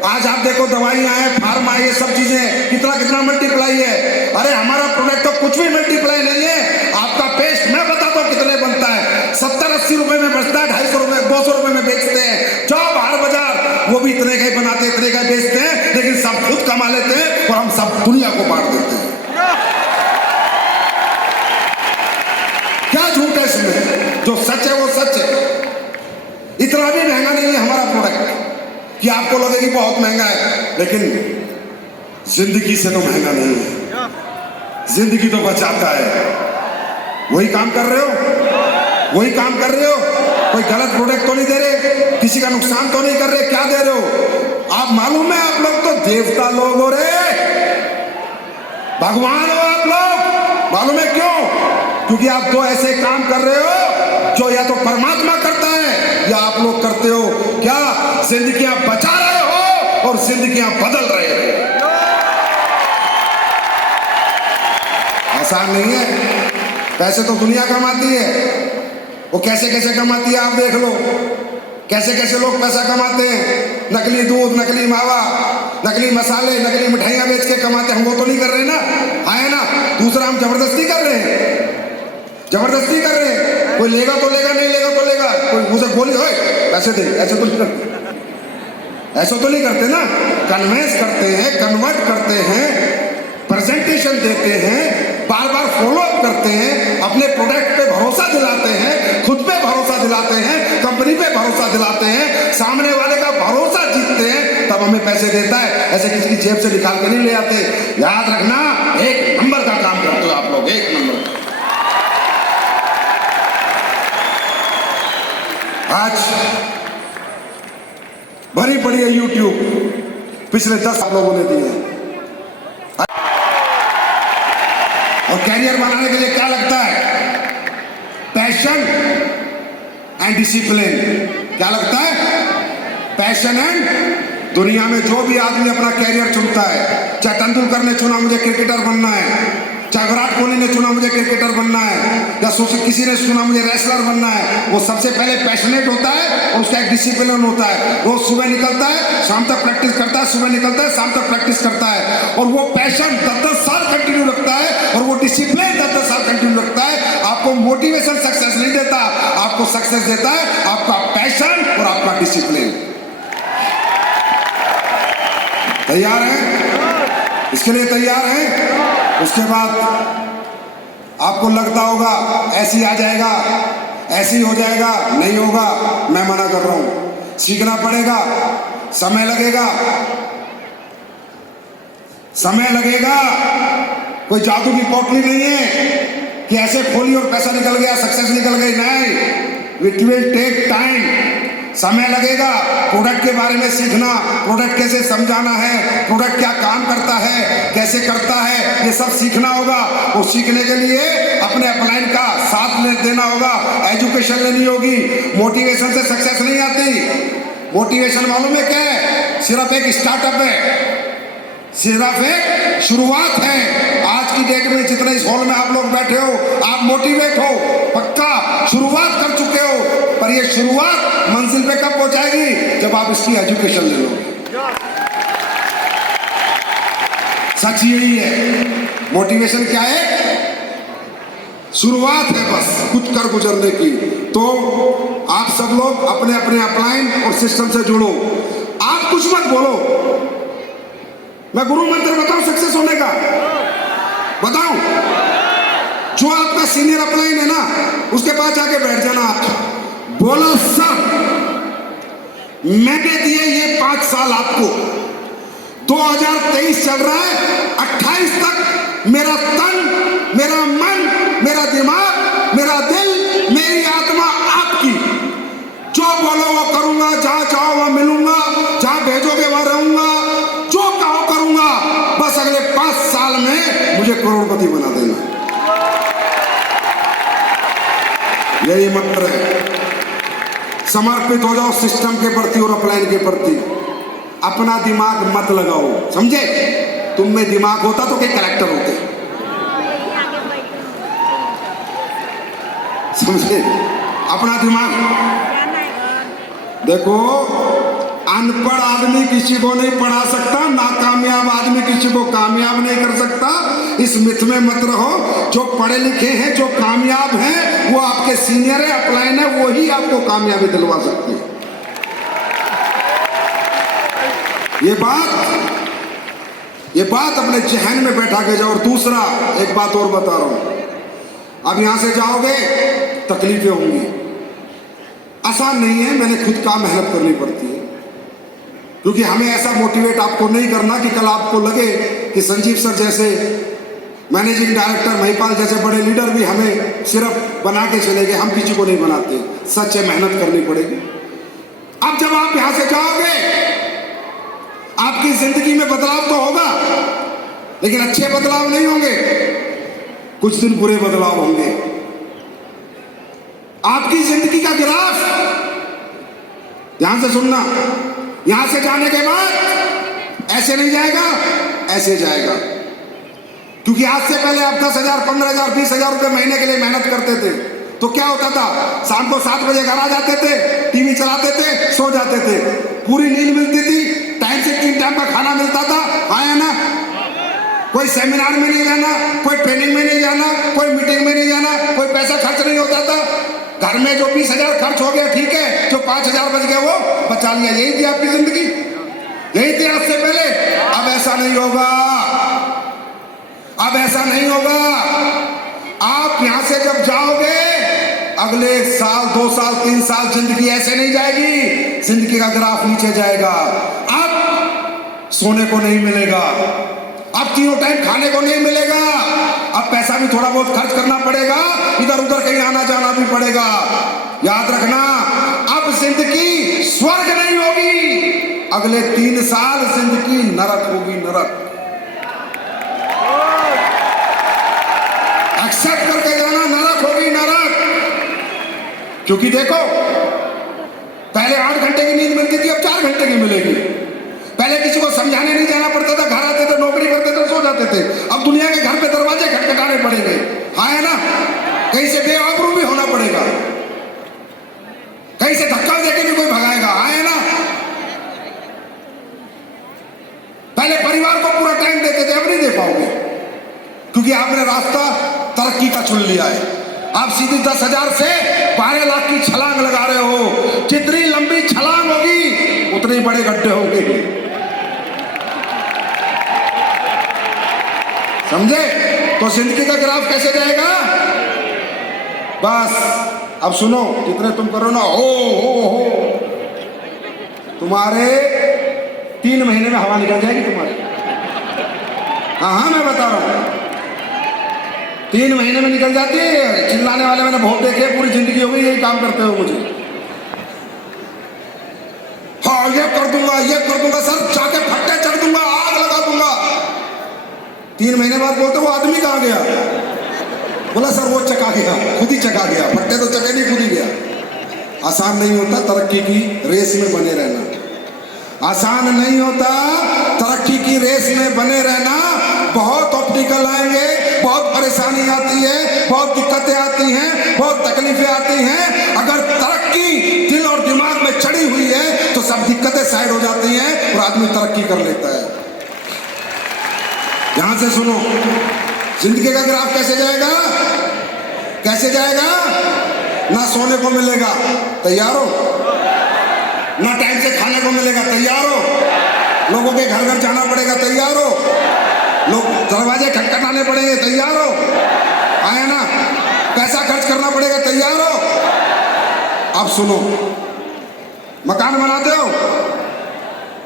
आज आप देखो दवाइयां हैं, फार्मा, ये सब चीजें कितना कितना मल्टीप्लाई है। अरे हमारा प्रोडक्ट तो कुछ भी मल्टीप्लाई नहीं है। आपका पेस्ट मैं बताता हूँ कितने बनता है, 70-80 रुपए में बचता है, 250 रुपए 200 रुपए में बेचते हैं। जाओ बाहर बाजार, वो भी इतने का बनाते, इतने का बेचते हैं, लेकिन सब खुद कमा लेते हैं और हम सब दुनिया को बांट देते हैं। क्या झूठ है इसमें? जो सच है वो सच है। इतना भी महंगा नहीं है हमारा प्रोडक्ट कि आपको लगे कि बहुत महंगा है, लेकिन जिंदगी से तो महंगा नहीं है। जिंदगी तो बचाता है। वही काम कर रहे हो, वही काम कर रहे हो। कोई गलत प्रोडक्ट तो नहीं दे रहे, किसी का नुकसान तो नहीं कर रहे। क्या दे रहे हो आप? मालूम है आप लोग तो देवता लोग हो रे, भगवान हो आप लोग। मालूम है क्यों? क्योंकि आप तो ऐसे काम कर रहे हो जो या तो परमात्मा करता है या आप लोग करते हो। क्या जिंदगियां बचा रहे हो और जिंदगियां बदल रहे हो। आसान नहीं है। पैसे तो दुनिया कमाती है, वो कैसे कैसे कमाती है आप देख लो। कैसे कैसे लोग पैसा कमाते हैं, नकली दूध, नकली मावा, नकली मसाले, नकली मिठाइयां बेच के कमाते हैं। हम वो तो नहीं कर रहे ना, आए ना। दूसरा हम जबरदस्ती कर रहे हैं, जबरदस्ती कर रहे हैं। कोई लेगा तो लेगा, नहीं लेगा तो लेगा। कोई मुझे बोली हो पैसे दे, ऐसे तो नहीं करते, ऐसा तो नहीं करते ना। कन्वेंस करते हैं, कन्वर्ट करते हैं, प्रेजेंटेशन देते हैं, बार बार फॉलो अप करते हैं, अपने प्रोडक्ट पे भरोसा दिलाते हैं, खुद पे भरोसा दिलाते हैं, कंपनी पे भरोसा दिलाते हैं, सामने वाले का भरोसा जीतते हैं, तब हमें पैसे देता है। ऐसे किसी की जेब से निकाल के नहीं ले आते। याद रखना, 1 नंबर का काम करते हो आप लोग, 1 नंबर। आज भरी पड़ी है यूट्यूब, पिछले 10 लोगों ने दिए। और कैरियर बनाने के लिए क्या लगता है? Passion and discipline. क्या लगता है? Passion and. दुनिया में जो भी आदमी अपना कैरियर चुनता है, चाहे तेंदुलकर ने चुना मुझे क्रिकेटर बनना है, चाहे विराट कोहली ने चुना मुझे क्रिकेटर बनना है, या किसी ने चुना मुझे रेसलर बनना है, वो सबसे पहले पैशनेट होता है और उसका एक डिसिप्लिन होता है। वो सुबह निकलता है, शाम तक प्रैक्टिस करता है, सुबह निकलता है, शाम तक प्रैक्टिस करता है। और वो पैशन 10-10 साल कंटिन्यू रखता है और वो डिसिप्लिन 10-10 साल कंटिन्यू रखता है। आपको मोटिवेशन सक्सेस नहीं देता, आपको सक्सेस देता है आपका पैशन और आपका डिसिप्लिन। तैयार हैं? इसके लिए तैयार हैं? उसके बाद आपको लगता होगा ऐसी आ जाएगा, ऐसी हो जाएगा, नहीं होगा। मैं मना कर रहा हूं, सीखना पड़ेगा, समय लगेगा, समय लगेगा। कोई जादू की पोटली नहीं है कि ऐसे खोली और पैसा निकल गया, सक्सेस निकल गई। नहीं, इट विल टेक टाइम, समय लगेगा। प्रोडक्ट के बारे में सीखना, प्रोडक्ट कैसे समझाना है, प्रोडक्ट क्या काम करता है, कैसे करता है, ये सब सीखना होगा। और सीखने के लिए अपने अपलाइन का साथ देना होगा, एजुकेशन लेनी होगी। मोटिवेशन से सक्सेस नहीं आती। मोटिवेशन मालूम है क्या है? सिर्फ एक स्टार्टअप है, सिर्फ एक शुरुआत है। आज की डेट में जितने इस हॉल में आप लोग बैठे हो, आप मोटिवेट हो, पक्का शुरुआत कर चुके हो, पर ये शुरुआत मंजिल पे कब पहुंचाएगी? जब आप इसकी एजुकेशन ले लोगे। सच यही है। मोटिवेशन क्या है? शुरुआत है बस कुछ कर गुजरने की। तो आप सब लोग अपने अपने अपलाइन और सिस्टम से जुड़ो। आप कुछ मत बोलो। मैं गुरु मंत्र बताऊं सक्सेस होने का? बताऊं? जो आपका सीनियर अपलाइन है ना, उसके पास जाके बैठ जाना। आप बोलो सर, मैंने दिए ये 5 साल आपको, 2023 चल रहा है, 28 तक मेरा तन, मेरा मन, मेरा दिमाग, मेरा दिल, मेरी आत्मा आपकी। जो बोलो वो करूंगा, जहां चाहो वहां मिलूंगा, जहां भेजोगे वहां रहूंगा, जो कहो करूंगा। बस अगले 5 साल में मुझे करोड़पति बना देना। यही मंत्र है। समर्पित हो जाओ सिस्टम के प्रति और अपलाइन के प्रति। अपना दिमाग मत लगाओ, समझे? तुम में दिमाग होता तो क्या कलेक्टर होते, समझे? अपना दिमाग देखो। अनपढ़ आदमी किसी को नहीं पढ़ा सकता, नाकामयाब आदमी किसी को कामयाब नहीं कर सकता। इस मिथ में मत रहो। जो पढ़े लिखे हैं, जो कामयाब हैं, वो आपके सीनियर है, अपलाइन है, वो ही आपको कामयाबी दिलवा सकते हैं। ये बात अपने जहन में बैठा के जाओ। और दूसरा एक बात और बता रहा हूं। अब यहां से जाओगे, तकलीफें होंगी, आसान नहीं है। मैंने खुद का मेहनत करनी पड़ती है, क्योंकि हमें ऐसा मोटिवेट आपको नहीं करना कि कल आपको लगे कि संजीव सर जैसे मैनेजिंग डायरेक्टर, महिपाल जैसे बड़े लीडर भी हमें सिर्फ बना के चले गए। हम किसी को नहीं बनाते। सच है, मेहनत करनी पड़ेगी। अब जब आप यहां से जाओगे, आपकी जिंदगी में बदलाव तो होगा, लेकिन अच्छे बदलाव नहीं होंगे। कुछ दिन बुरे बदलाव होंगे। आपकी जिंदगी का ग्राफ, ध्यान से सुनना, यहां से जाने के बाद ऐसे नहीं जाएगा, ऐसे जाएगा। क्योंकि आज से पहले आप 10,000, 15,000, 20,000 रुपए महीने के लिए मेहनत करते थे, तो क्या होता था? शाम को 7 बजे घर आ जाते थे, टीवी चलाते थे, सो जाते थे, पूरी नींद मिलती थी, टाइम से 3 टाइम का खाना मिलता था। आया ना? कोई सेमिनार में नहीं जाना, कोई ट्रेनिंग में नहीं जाना, कोई मीटिंग में नहीं जाना, कोई पैसा खर्च नहीं होता था। घर में जो 20,000 खर्च हो गया ठीक है, जो 5,000 बच गया वो बचा लिया। यही थी आपकी जिंदगी, यही थी आज से पहले। अब ऐसा नहीं होगा, अब ऐसा नहीं होगा। आप यहां से जब जाओगे, अगले साल, 2 साल, 3 साल जिंदगी ऐसे नहीं जाएगी। जिंदगी का ग्राफ नीचे जाएगा। अब सोने को नहीं मिलेगा, अब तीनों टाइम खाने को नहीं मिलेगा, अब पैसा भी थोड़ा बहुत खर्च करना पड़ेगा, इधर उधर कहीं आना जाना भी पड़ेगा। याद रखना, अब जिंदगी स्वर्ग नहीं होगी। अगले 3 साल जिंदगी नरक होगी, नरक। एक्सेप्ट करके जाना, नरक होगी, नरक। क्योंकि देखो, पहले 8 घंटे की नींद मिलती थी, अब 4 घंटे की मिलेगी। पहले किसी को समझाने नहीं जाना पड़ता था, घर आते थे, नौकरी करते थे, सो जाते थे। अब दुनिया के घर पे दरवाजे खटखटाने पड़ेंगे। हाँ है ना? कहीं से बेआबरू भी होना पड़ेगा, कहीं से धक्का देके भी कोई भगाएगा। हाँ है ना? पहले परिवार को पूरा टाइम देते थे, अब नहीं दे पाओगे, क्योंकि आपने रास्ता तरक्की का चुन लिया है। आप सीधी 10,000 से 12 लाख की छलांग लगा रहे हो। जितनी लंबी छलांग होगी, उतने बड़े गड्ढे होंगे, समझे? तो जिंदगी का ग्राफ कैसे जाएगा? बस अब सुनो, जितने तुम करो ना, हो तुम्हारे 3 महीने में हवा निकल जाएगी तुम्हारी। हाँ, मैं बता रहा हूं, 3 महीने में निकल जाती है। चिल्लाने वाले मैंने बहुत देखे, पूरी जिंदगी हो गई यही काम करते हो मुझे। हाँ, ये कर दूंगा, ये कर दूंगा सर, जाके फट्टे चढ़ दूंगा, आग लगा दूंगा। 3 महीने बाद बोलते वो आदमी कहाँ गया? बोला सर वो चका गया, खुद ही चका गया। फट्टे तो चके नहीं, खुद ही गया। आसान नहीं होता तरक्की की रेस में बने रहना। आसान नहीं होता। तरक्की की रेस में बने रहना, बहुत ऑब्स्टिकल आएंगे, बहुत परेशानी आती है, बहुत दिक्कतें आती हैं, बहुत तकलीफें आती हैं। अगर तरक्की दिल और दिमाग में चढ़ी हुई है तो सब दिक्कतें साइड हो जाती हैं और आदमी तरक्की कर लेता है। ध्यान से सुनो, जिंदगी का ग्राफ कैसे जाएगा? कैसे जाएगा? ना सोने को मिलेगा, तैयार हो? ना टाइम से खाने को मिलेगा, तैयार हो? लोगों के घर घर जाना पड़ेगा, तैयार हो? लोग दरवाजे खटखटाने पड़ेंगे, तैयार हो? आए ना? पैसा खर्च करना पड़ेगा, तैयार हो? अब सुनो, मकान बनाते हो,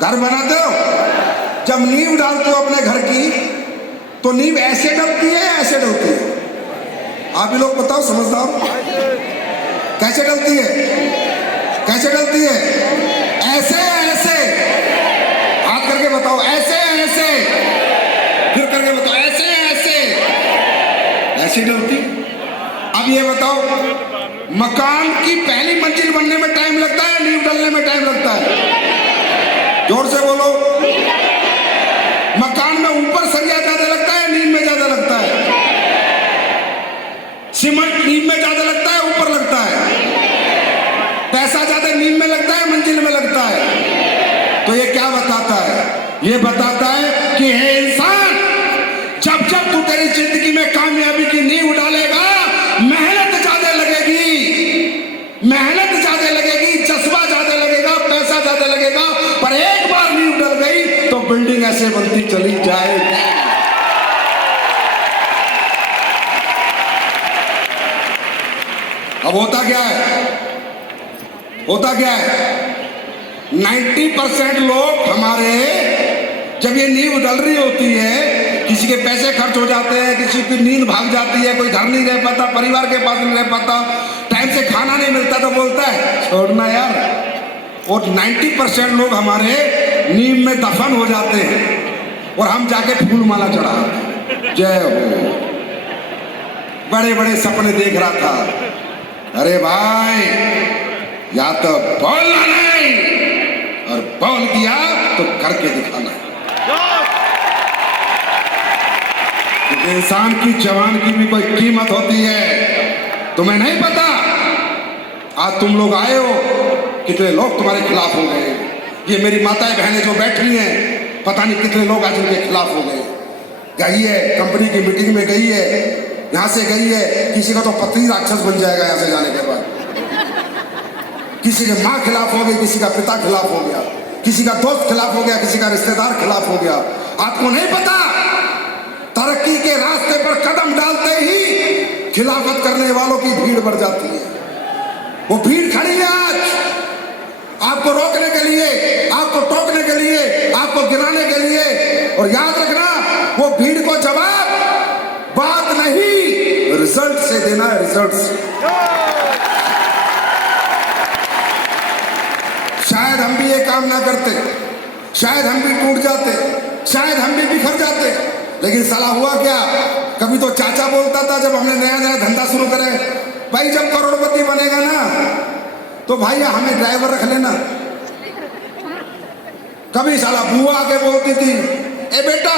घर बनाते हो, जब नींव डालते हो अपने घर की तो नींव ऐसे डलती है, ऐसे डलती है? आप ही लोग बताओ, समझदार, कैसे डलती है? कैसे डलती है? ऐसे ऐसे, हाथ करके बताओ, ऐसे ऐसे, फिर करके बताओ, ऐसे ऐसे, ऐसे डलती। अब ये बताओ, मकान की पहली मंजिल बनने में टाइम लगता है, नींव डलने में टाइम लगता है? जोर से बोलो। मकान में ऊपर सरिया ज्यादा लगता है, नींव में ज्यादा लगता है? सीमेंट नींव में ज्यादा लगता है, ऊपर लगता है? पैसा ज्यादा नींव में लगता है, मंजिल में लगता है? तो ये क्या बताता है? ये बताता है कि हे इंसान, जब जब तू तेरी जिंदगी में कामयाबी की नींव डालेगा, मेहनत ज्यादा लगेगी, मेहनत ज्यादा लगेगी, जज्बा ज्यादा लगेगा, पैसा ज्यादा लगेगा, पर एक बार नींव डल गई तो बिल्डिंग ऐसे बनती चली जाएगी। अब होता क्या है? होता क्या है? 90% लोग हमारे, जब ये नींव डल रही होती है, किसी के पैसे खर्च हो जाते हैं, किसी की नींद भाग जाती है, कोई घर नहीं रह पाता, परिवार के पास नहीं रह पाता, टाइम से खाना नहीं मिलता, तो बोलता है छोड़ना यार। और 90% लोग हमारे नींव में दफन हो जाते हैं और हम जाके फूल माला चढ़ाते हैं। जय हो। बड़े बड़े सपने देख रहा था, अरे भाई या तो बोलना नहीं, और बोल दिया तो करके दिखाना। क्योंकि इंसान की जवान की भी कोई कीमत होती है। तुम्हें नहीं पता, आज तुम लोग आए हो, कितने लोग तुम्हारे खिलाफ हो गए। ये मेरी माताएं बहनें जो बैठ रही हैं, पता नहीं कितने लोग आज उनके खिलाफ हो गए। गई है कंपनी की मीटिंग में, गई है, यहां से गई है, किसी का तो पति राक्षस बन जाएगा यहां से जाने के बाद। किसी के माँ खिलाफ हो गई, किसी का पिता खिलाफ हो गया, किसी का दोस्त खिलाफ हो गया, किसी का रिश्तेदार खिलाफ हो गया। आपको नहीं पता, तरक्की के रास्ते पर कदम डालते ही खिलाफत करने वालों की भीड़ बढ़ जाती है। वो भीड़ खड़ी है आज आपको रोकने के लिए, आपको टोकने के लिए, आपको गिराने के लिए। और याद रखना, वो भीड़ को जवाब बात नहीं, रिजल्ट से देना है, रिजल्ट से। शायद हम भी ये काम ना करते, शायद हम भी टूट जाते, शायद हम भी बिखर जाते, लेकिन साला हुआ क्या? कभी तो चाचा बोलता था जब हमने नया नया धंधा शुरू करे, भाई जब करोड़पति बनेगा ना तो भाई हमें ड्राइवर रख लेना। कभी साला बुआ आके बोलती थी, ए बेटा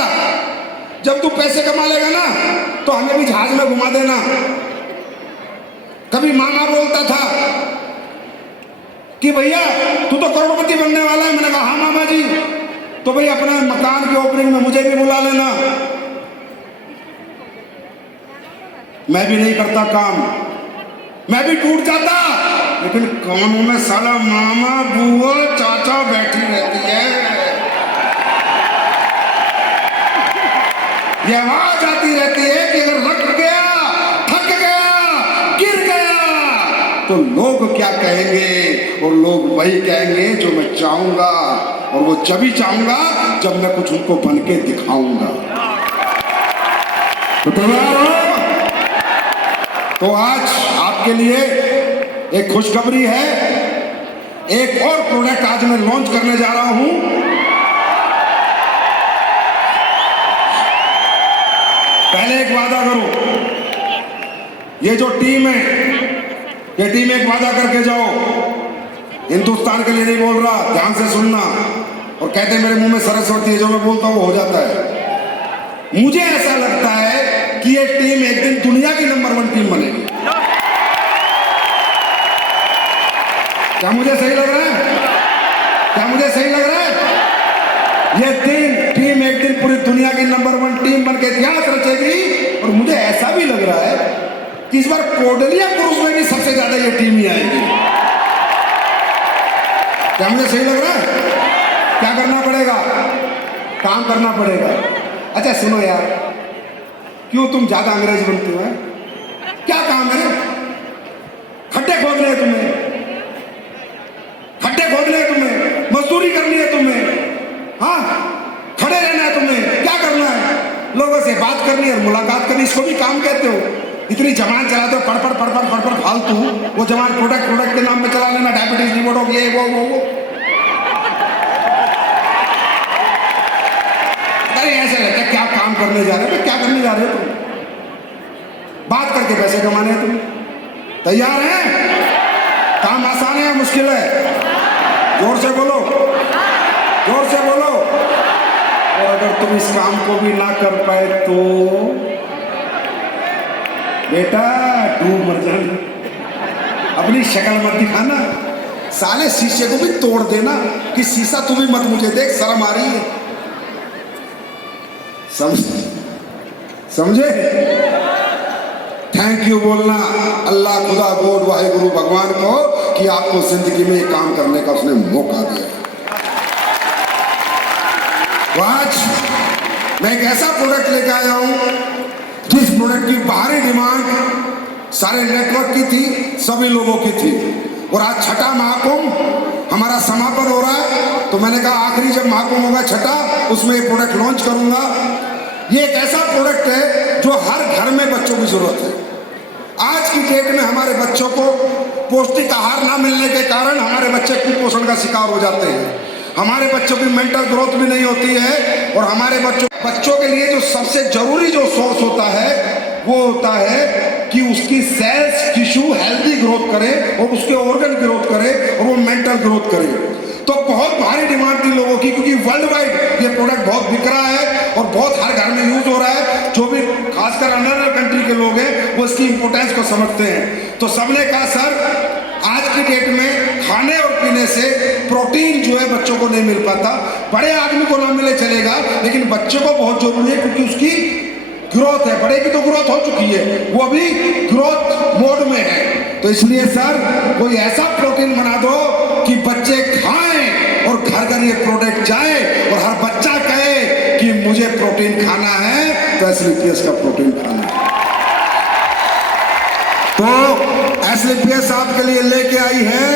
जब तू पैसे कमा लेगा ना तो हमें भी जहाज में घुमा देना। कभी मामा बोलता था कि भैया तू तो करोड़पति बनने वाला है। मैंने कहा हाँ मामा जी, तो भाई अपने मकान की ओपनिंग में मुझे भी बुला लेना। मैं भी नहीं करता काम, मैं भी टूट जाता, लेकिन कानों में साला मामा बुआ चाचा बैठी रहती है। ये आवाज आती रहती है कि अगर रख गया, थक गया, गिर गया तो लोग क्या कहेंगे। और लोग वही कहेंगे जो मैं चाहूंगा, और वो जब ही चाहूंगा जब मैं कुछ उनको बन के दिखाऊंगा। तो तैयार हो? तो आज आपके लिए एक खुशखबरी है। एक और प्रोडक्ट आज मैं लॉन्च करने जा रहा हूं। पहले एक वादा करो, ये जो टीम है, ये टीम एक वादा करके जाओ। हिंदुस्तान के लिए नहीं बोल रहा, ध्यान से सुनना। और कहते हैं मेरे मुंह में सरस्वती है, जो मैं बोलता हूँ वो हो जाता है। मुझे ऐसा लगता है कि ये टीम एक दिन दुनिया की नंबर 1 टीम बनेगी। क्या मुझे सही लग रहा है? क्या मुझे सही लग रहा है? ये टीम एक दिन पूरी दुनिया की नंबर 1 टीम बन के इतिहास रचेगी। और मुझे ऐसा भी लग रहा है कि इस बार कोडलिया पुरुष में भी सबसे ज्यादा ये टीम ही आएगी। क्या मुझे सही लग रहा है? क्या करना पड़ेगा? काम करना पड़ेगा। अच्छा सुनो यार, क्यों तुम ज्यादा अंग्रेज बनते हो? क्या काम है? खड्डे खोदने हैं तुम्हें, खड्डे खोदने हैं तुम्हें, मजदूरी करनी है तुम्हें, हाँ खड़े रहना है तुम्हें, क्या करना है? लोगों से बात करनी और मुलाकात करनी, इसको भी काम कहते हो? इतनी जबान चलाते हो पढ़ फालतू। वो जबान प्रोडक्ट के नाम पे चला लेना, डायबिटीज रिपोर्ट हो गई, वो ऐसे लगता है क्या काम करने जा रहे हो? क्या करने जा रहे हो तुम? बात करके पैसे कमाने हैं तुम? तैयार हैं? काम आसान है या मुश्किल है? जोर से बोलो, जोर से बोलो। और अगर तुम इस काम को भी ना कर पाए तो बेटा डूब मर जाना। अपनी शक्ल मत दिखाना, साले शीशे को भी तोड़ देना कि शीशा तू भी मत मुझे देख, शर्म आ रही है। समझे? थैंक यू बोलना अल्लाह, खुदा, गॉड, वाहिगुरु भगवान को कि आपको जिंदगी में काम करने का उसने मौका दिया। आज मैं एक ऐसा प्रोडक्ट लेके आया हूं जिस प्रोडक्ट की बाहरी डिमांड सारे नेटवर्क की थी, सभी लोगों की थी। और आज छठा महाकुंभ हमारा समापन हो रहा है, तो मैंने कहा आखिरी जब महाकुंभ होगा छठा, उसमें ये प्रोडक्ट लॉन्च करूंगा। ये एक ऐसा प्रोडक्ट है जो हर घर में बच्चों की जरूरत है। आज की डेट में हमारे बच्चों को पौष्टिक आहार ना मिलने के कारण हमारे बच्चे कुपोषण का शिकार हो जाते हैं। हमारे बच्चों की मेंटल ग्रोथ भी नहीं होती है। और हमारे बच्चों के लिए जो सबसे जरूरी जो सोर्स होता है वो होता है कि उसकी सेल्स टिश्यू हेल्दी ग्रोथ करे और उसके ऑर्गन ग्रोथ करे और वो मेंटल ग्रोथ करे। तो बहुत भारी डिमांड थी लोगों की, क्योंकि वर्ल्ड वाइड ये प्रोडक्ट बहुत बिक रहा है और बहुत हर घर में यूज हो रहा है। जो भी खासकर अनदर कंट्री के लोग हैं वो इसकी इंपोर्टेंस को समझते हैं। तो सबने कहा सर आज की डेट में खाने और पीने से प्रोटीन जो है बच्चों को नहीं मिल पाता। बड़े आदमी को ना मिले चलेगा, लेकिन बच्चों को बहुत जरूरी है क्योंकि उसकी ग्रोथ है। बड़े की तो ग्रोथ हो चुकी है, वो अभी ग्रोथ मोड में है। तो इसलिए सर कोई ऐसा प्रोटीन बना दो कि बच्चे खाएं और घर घर ये प्रोडक्ट जाए और हर बच्चा कहे कि मुझे प्रोटीन खाना है, तो एसलीपीएस का प्रोटीन खाना है। तो एसलीपीएस आपके लिए लेके आई है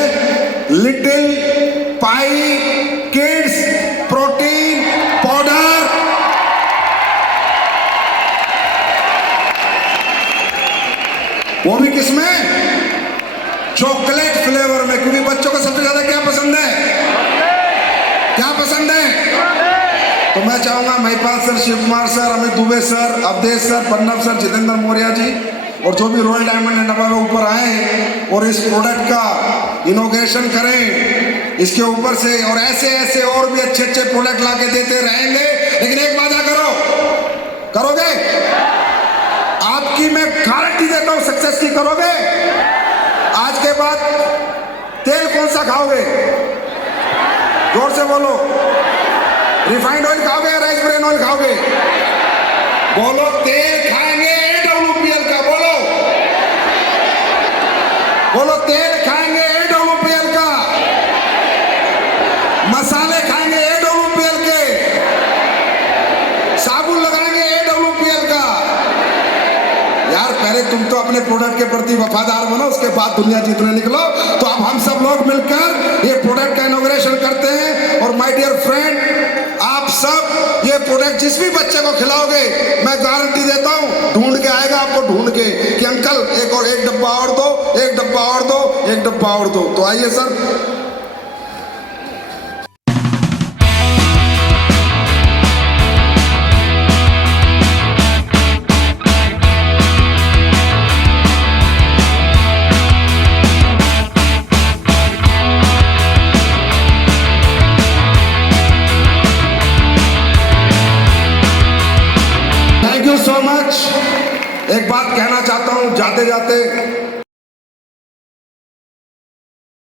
लिटिल पाई किड्स प्रोटीन पाउडर। वो भी किसमें? चॉकलेट फ्लेवर में, क्योंकि बच्चों को सबसे ज्यादा क्या पसंद है? क्या पसंद है? तो मैं चाहूंगा Mahipal sir, Shiv Kumar sir, Amit Dubey sir, Awadhesh sir, Pannav sir, Jitendra Maurya ji और जो भी रॉयल डायमंड एंड डब्बा में ऊपर आए और इस प्रोडक्ट का इनोग्रेशन करें इसके ऊपर से। और ऐसे ऐसे और भी अच्छे अच्छे प्रोडक्ट लाके देते रहेंगे। लेकिन एक वादा करो, करोगे? आपकी मैं गारंटी देता हूं सक्सेस की। करोगे? आज के बाद तेल कौन सा खाओगे? जोर से बोलो। रिफाइंड ऑयल खाओगे या राइस ब्रेन ऑयल खाओगे? बोलो। तेल खाएंगे AWPL का, बोलो बोलो। तेल खाएंगे AWPL का, मसाले खाएंगे AWPL के, साबुन लगाएंगे AWPL का। यार पहले तुम तो अपने प्रोडक्ट के प्रति वफादार बनो, उसके बाद दुनिया जीतने निकलो। तो अब हम सब लोग मिलकर ये प्रोडक्ट का इनॉग्रेशन करते हैं। और माय डियर फ्रेंड, आप सब ये प्रोडक्ट जिस भी बच्चे को खिलाओगे, मैं गारंटी देता हूं ढूंढ के आएगा आपको, ढूंढ के कि अंकल एक डब्बा और दो, एक डब्बा और दो, एक डब्बा और दो। तो आइए सर। जाते